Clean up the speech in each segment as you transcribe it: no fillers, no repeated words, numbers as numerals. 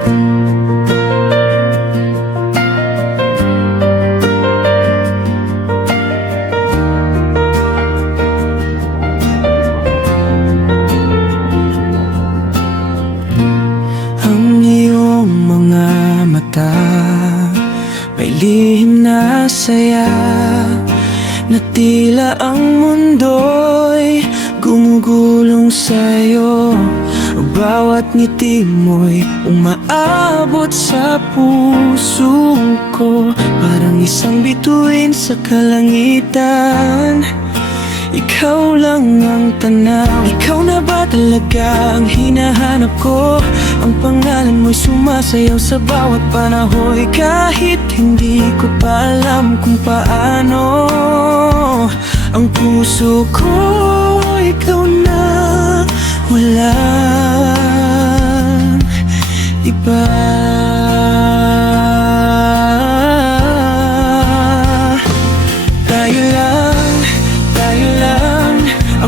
Ang iyong mga mata may lihim na saya, na tila ang mundo'y gumugulong sa'yo. Bawat ngiti mo'y umaabot sa puso ko, parang isang bituin sa kalangitan. Ikaw lang ang tanaw, ikaw na ba talaga ang hinahanap ko? Ang pangalan mo'y sumasayaw sa bawat panahon, kahit hindi ko pa alam kung paano. Ang puso ko, ikaw na, walang iba.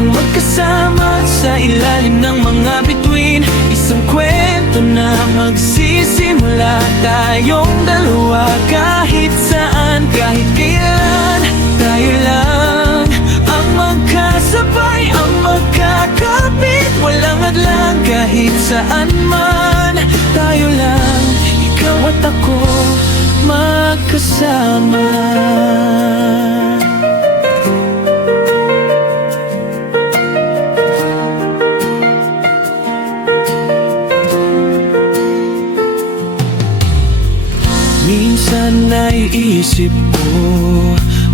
Magkasama sa ilalim ng mga bituin, isang kwento na magsisimula tayong dalawa. Kahit saan, kahit kailan, tayo lang ang magkasabay, ang magkakapit. Walang hadlang kahit saan man, tayo lang, ikaw at ako magkasama. Minsan naiisip ko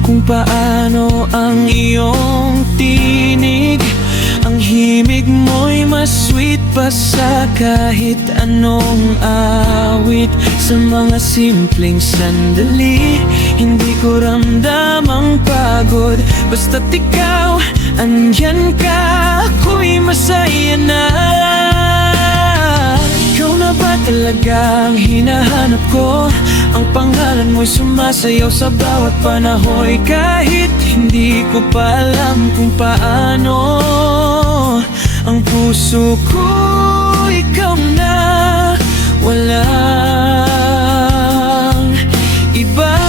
kung paano ang iyong tinig. Ang himig mo'y mas sweet pa sa kahit anong awit. Sa mga simpleng sandali, hindi ko ramdam ang pagod. Basta't ikaw, andyan ka, ako'y masaya na. Ikaw na ba talaga ang hinahanap ko? Ang pangalan mo'y sumasayaw sa bawat panahon, kahit hindi ko pa alam kung paano. Ang puso ko, ikaw na, walang iba.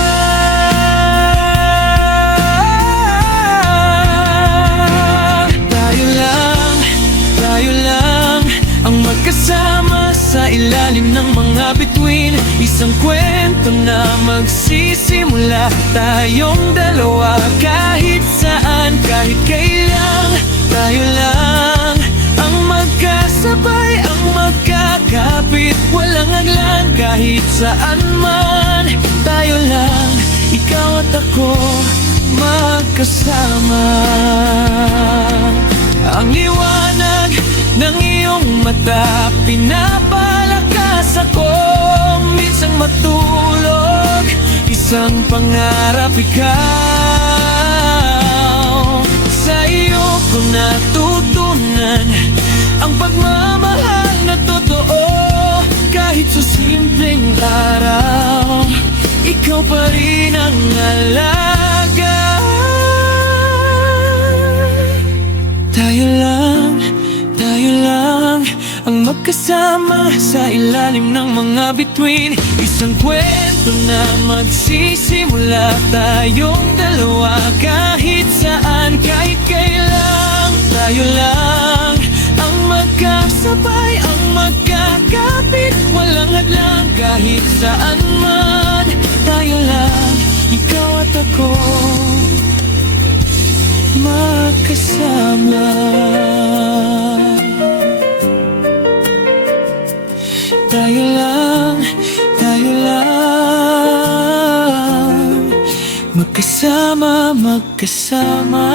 Tayo lang ang magkasama sa ilalim ng mga bituin, isang kwento na magsisimula tayong dalawa. Kahit saan, kahit kailan, tayo lang ang magkasabay, ang magkakapit. Walang hadlang kahit saan man, tayo lang, ikaw at ako magkasama. Ang liwanag ng iyong mata, pinapalakas akong minsang matulog. Isang pangarap ikaw, sa iyo ko natutunan ang pagmamahal na totoo. Kahit sa simpleng araw, ikaw pa rin ang alaga. Tayo lang ang magkasama sa ilalim ng mga bituin, isang kwento na magsisimula tayong dalawa. Kahit saan, kahit kailan, tayo lang ang magkasabay, ang magkakapit. Walang hadlang kahit saan man, tayo lang, ikaw at ako magkasama. Tayo lang magkasama, magkasama.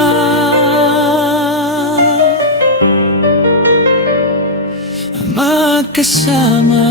Magkasama.